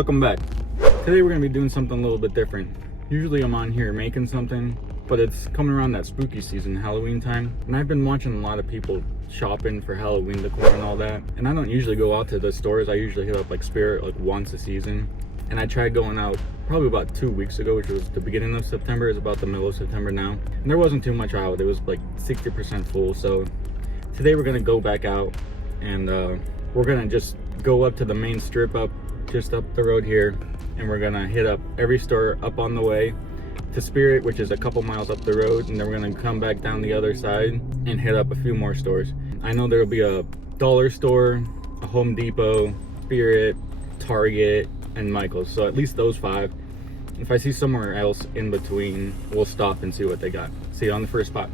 Welcome back. Today we're going to be doing something a little bit different. Usually I'm on here making something, but it's coming around that spooky season, Halloween time, and I've been watching a lot of people shopping for Halloween decor and all that, and I don't usually go out to the stores. I usually hit up like Spirit like once a season, and I tried going out probably about 2 weeks ago, which was the beginning of September. It's about the middle of September now, and there wasn't too much out. It was like 60% full. So today we're going to go back out, and we're going to just go up to the main strip just up the road here, and we're gonna hit up every store up on the way to Spirit, which is a couple miles up the road, and then we're gonna come back down the other side and hit up a few more stores. I know there'll be a dollar store, a Home Depot, Spirit, Target, and Michael's, so at least those 5. If I see somewhere else in between, we'll stop and see what they got. See you on the first spot.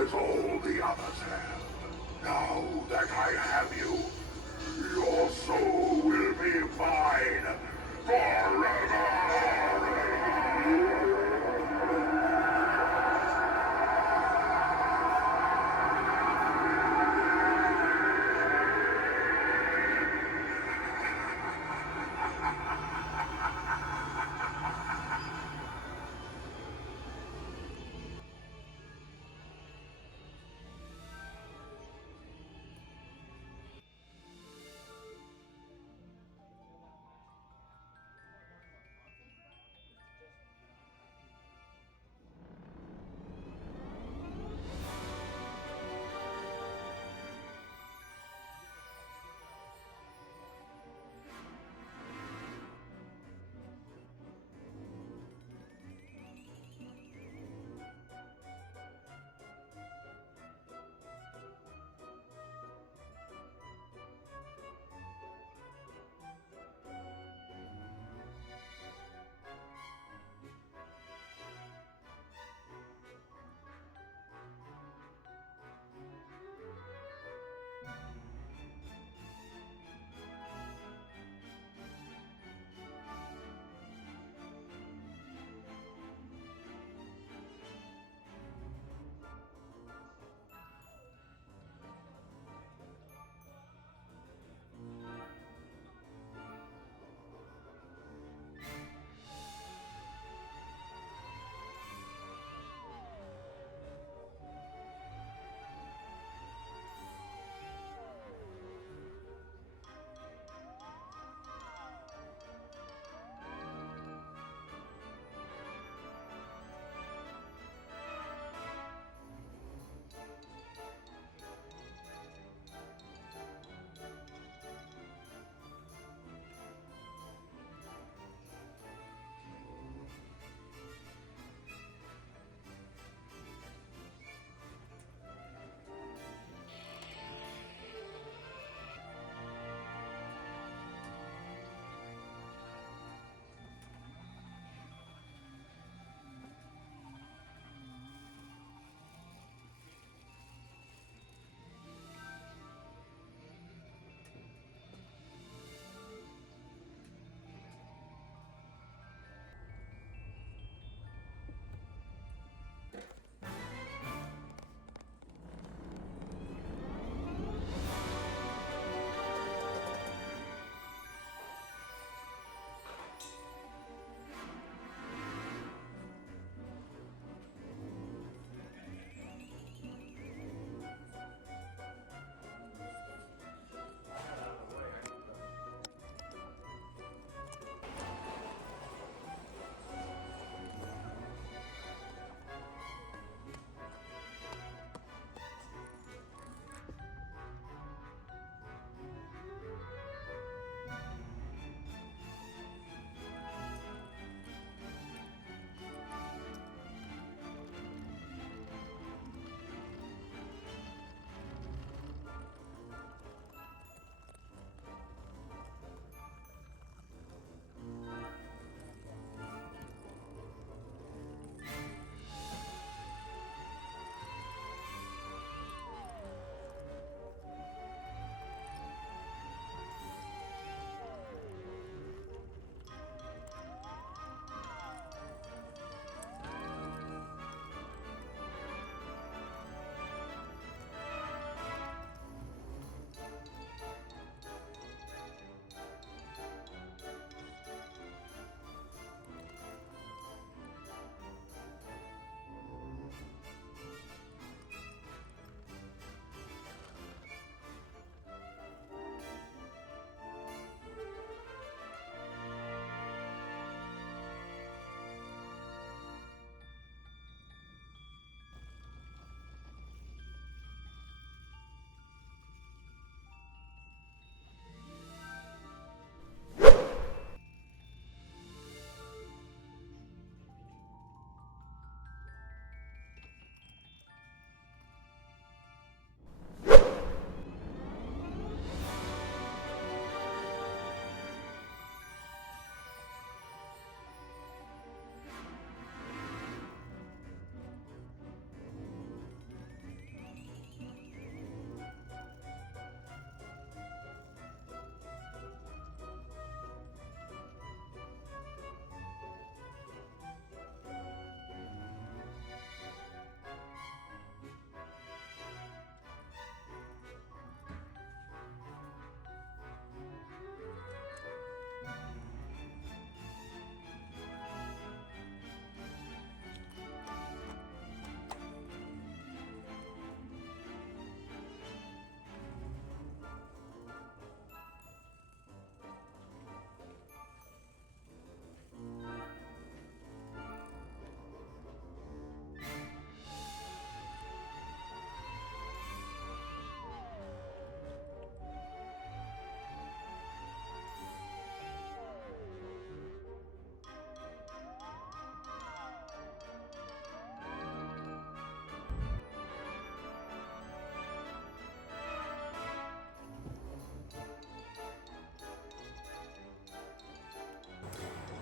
as all the others have. Now that I have you, your soul will be mine forever!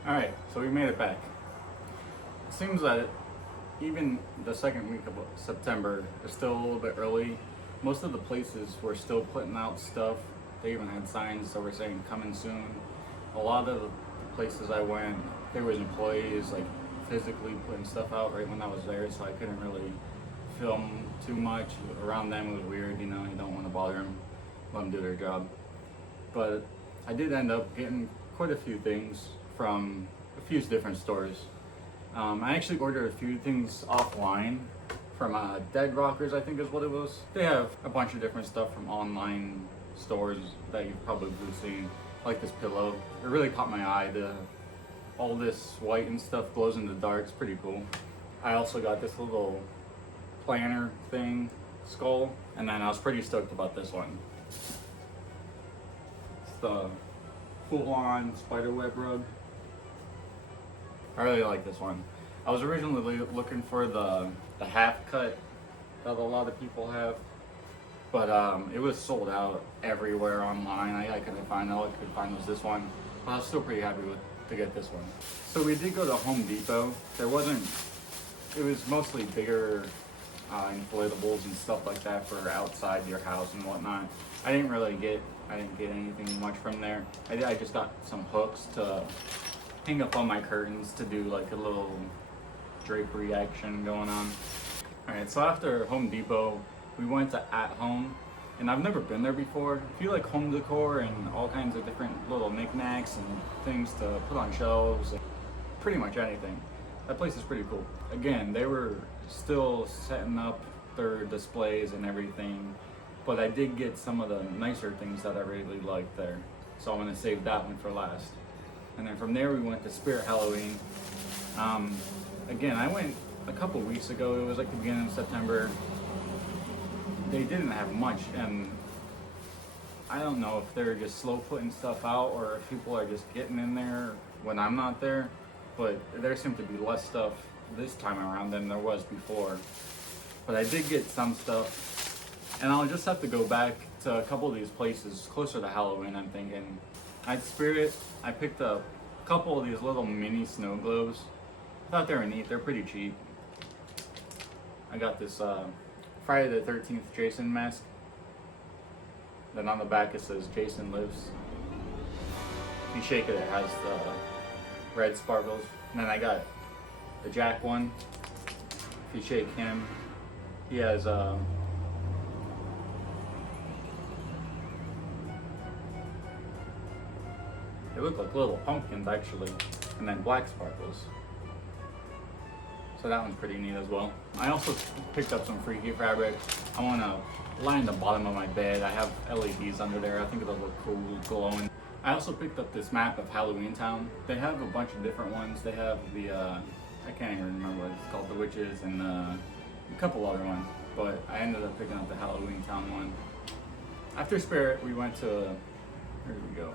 Alright, so we made it back. It seems that even the second week of September is still a little bit early. Most of the places were still putting out stuff. They even had signs that were saying coming soon. A lot of the places I went, there was employees like physically putting stuff out right when I was there, so I couldn't really film too much. Around them it was weird, you know, you don't want to bother them, let them do their job. But I did end up getting quite a few things from a few different stores. I actually ordered a few things offline from Dead Rockers, I think is what it was. They have a bunch of different stuff from online stores that you've probably seen, like this pillow. It really caught my eye. All this white and stuff glows in the dark. It's pretty cool. I also got this little planner thing, skull, and then I was pretty stoked about this one. It's the full-on spiderweb rug. I really like this one. I was originally looking for the half cut that a lot of people have, but it was sold out everywhere online. I couldn't find it. All I could find was this one, but I was still pretty happy to get this one. So we did go to Home Depot. It was mostly bigger inflatables and stuff like that for outside your house and whatnot. I didn't get anything much from there. I just got some hooks to hang up on my curtains to do like a little drapery action going on. Alright, so after Home Depot, we went to At Home, and I've never been there before. If you like home decor and all kinds of different little knickknacks and things to put on shelves, pretty much anything, that place is pretty cool. Again, they were still setting up their displays and everything, but I did get some of the nicer things that I really liked there. So I'm gonna save that one for last. And then from there we went to Spirit Halloween. Again, I went a couple weeks ago. It was like the beginning of September. They didn't have much, and I don't know if they're just slow putting stuff out or if people are just getting in there when I'm not there, but there seemed to be less stuff this time around than there was before. But I did get some stuff, and I'll just have to go back to a couple of these places closer to Halloween, I'm thinking. At Spirit, I picked up a couple of these little mini snow globes. I thought they were neat. They're pretty cheap. I got this Friday the 13th Jason mask. Then on the back it says Jason lives. If you shake it, it has the red sparkles. And then I got the Jack one. If you shake him, he has they look like little pumpkins actually, and then black sparkles. So that one's pretty neat as well. I also picked up some freaky fabric. I want to line the bottom of my bed. I have LEDs under there. I think it'll look cool, glowing. I also picked up this map of Halloween Town. They have a bunch of different ones. They have the, I can't even remember what it's called, the witches, and a couple other ones. But I ended up picking up the Halloween Town one. After Spirit, we went to, where did we go?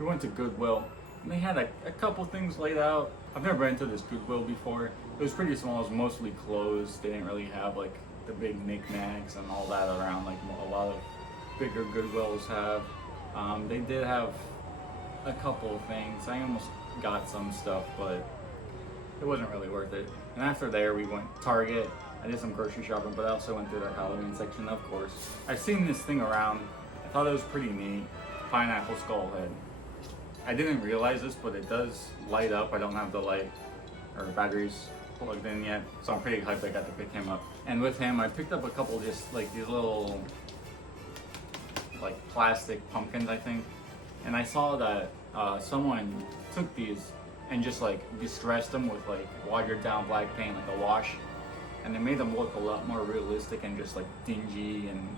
We went to Goodwill, and they had a couple things laid out. I've never been to this Goodwill before. It was pretty small. It was mostly clothes. They didn't really have like the big knickknacks and all that around like a lot of bigger Goodwills have. They did have a couple of things. I almost got some stuff, but it wasn't really worth it. And after there, we went to Target. I did some grocery shopping, but I also went through their Halloween section, of course. I've seen this thing around. I thought it was pretty neat. Pineapple skull head. I didn't realize this, but it does light up. I don't have the light or batteries plugged in yet, so I'm pretty hyped I got to pick him up. And with him, I picked up a couple just like these little like plastic pumpkins, I think. And I saw that someone took these and just like distressed them with like watered down black paint, like a wash, and they made them look a lot more realistic and just like dingy, and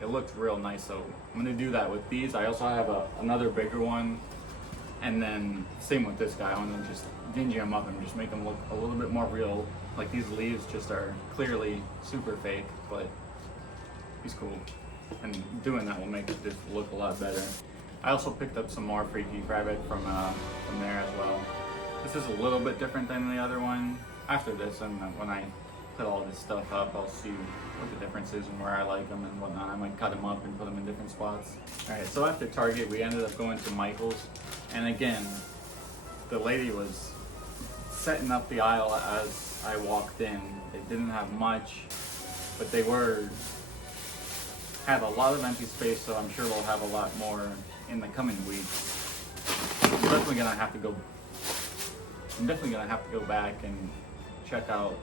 it looked real nice. So I'm gonna do that with these. I also have another bigger one, and then same with this guy. I'm gonna just dingy them up and just make them look a little bit more real. Like these leaves just are clearly super fake, but he's cool, and doing that will make this look a lot better. I also picked up some more freaky fabric from there as well. This is a little bit different than the other one. After this, and when I put all this stuff up, I'll see what the difference is and where I like them and whatnot. I might cut them up and put them in different spots. Alright, so after Target, we ended up going to Michael's. And again, the lady was setting up the aisle as I walked in. They didn't have much, but they had a lot of empty space, so I'm sure they'll have a lot more in the coming weeks. I'm definitely gonna have to go back and check out,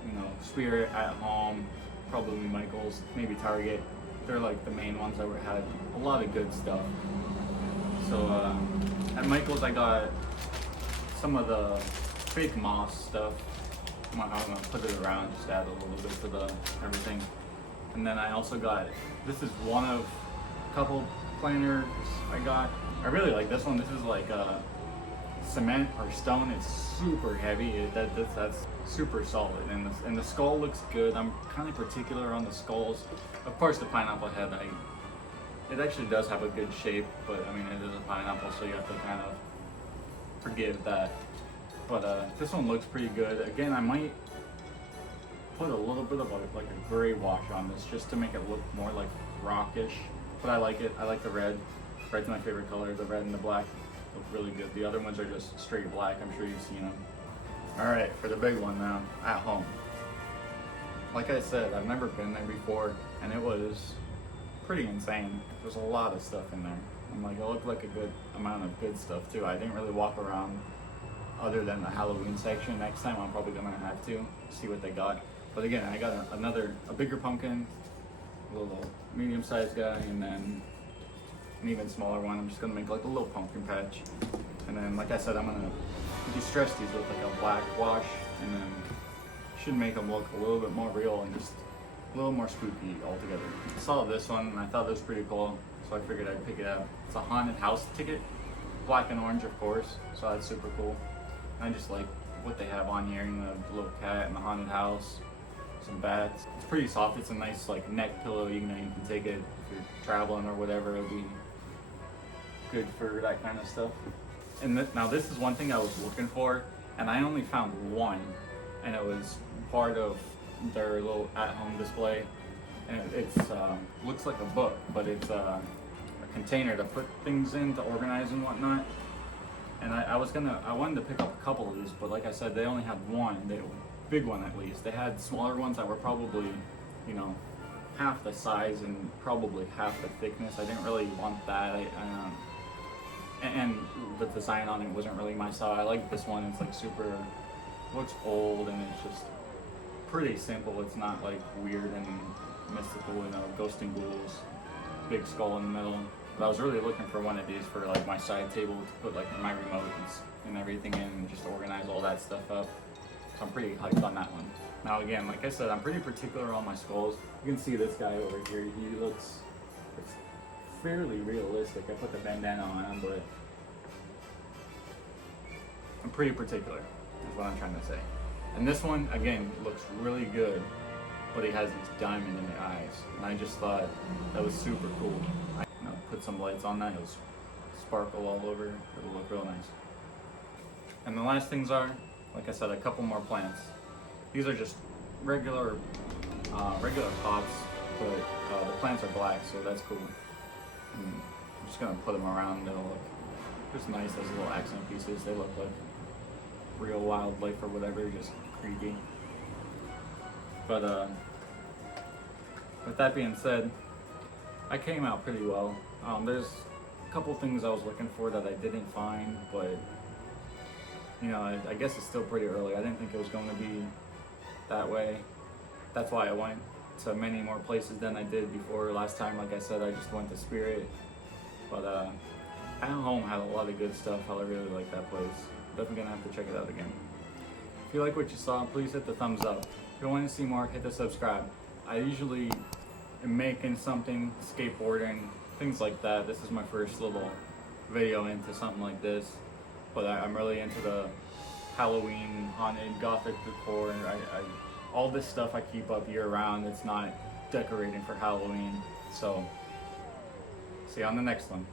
Spirit, At Home, probably Michael's, maybe Target. They're like the main ones that had a lot of good stuff. So at Michael's I got some of the fake moss stuff. I'm gonna put it around, just add a little bit to the everything. And then I also got, this is one of a couple planners I got. I really like this one. This is like cement or stone. It's super heavy. That's super solid, and the skull looks good. I'm kind of particular on the skulls. Of course, the pineapple head, it actually does have a good shape, but I mean, it is a pineapple, so you have to kind of forgive that. But this one looks pretty good. Again, I might put a little bit of like a gray wash on this just to make it look more like rockish. But I like it. I like the red. Red's my favorite color. The red and the black look really good. The other ones are just straight black. I'm sure you've seen them. All right, for the big one now, At Home. Like I said, I've never been there before, and it was pretty insane. There's a lot of stuff in there. I'm like, it looked like a good amount of good stuff too. I didn't really walk around other than the Halloween section. Next time I'm probably gonna have to see what they got. But again, I got a bigger pumpkin, a little medium-sized guy, and then an even smaller one. I'm just gonna make like a little pumpkin patch. And then, like I said, I'm gonna distress these with like a black wash, and then should make them look a little bit more real and just a little more spooky altogether. I saw this one and I thought it was pretty cool, so I figured I'd pick it up. It's a haunted house ticket, black and orange of course, so that's super cool. I just like what they have on here, the little cat and the haunted house, some bats. It's pretty soft. It's a nice like neck pillow. You can take it if you're traveling or whatever. It'll be good for that kind of stuff. And now this is one thing I was looking for, and I only found one, and it was part of their little at-home display. And it's looks like a book, but it's a container to put things in to organize and whatnot. And I wanted to pick up a couple of these, but like I said, they only had one, big one at least. They had smaller ones that were probably, half the size and probably half the thickness. I didn't really want that. And the design on it wasn't really my style. I like this one. It's like super, looks old, and it's just pretty simple. It's not like weird and mystical, ghost and ghouls, big skull in the middle. But I was really looking for one of these for like my side table to put like my remotes and everything in, and just organize all that stuff up. So I'm pretty hyped on that one. Now again, like I said, I'm pretty particular on my skulls. You can see this guy over here. He looks, it's fairly realistic. I put the bandana on him, but I'm pretty particular, is what I'm trying to say. And this one, again, looks really good, but he has this diamond in the eyes. And I just thought that was super cool. Put some lights on that, it'll sparkle all over, it'll look real nice. And the last things are, like I said, a couple more plants. These are just regular pots, but the plants are black, so that's cool. And I'm just gonna put them around, they'll look just nice as little accent pieces. They look like real wildlife or whatever, just creepy. But with that being said, I came out pretty well. There's a couple things I was looking for that I didn't find, but I guess it's still pretty early. I didn't think it was going to be that way. That's why I went to many more places than I did before last time. Like I said, I just went to Spirit, but At Home had a lot of good stuff. I really like that place. Definitely gonna have to check it out again. If you like what you saw, please hit the thumbs up. If you want to see more, hit the subscribe. I usually am making something, skateboarding, things like that. This is my first little video into something like this, but I'm really into the Halloween haunted gothic decor. All this stuff I keep up year round. It's not decorating for Halloween. So see you on the next one.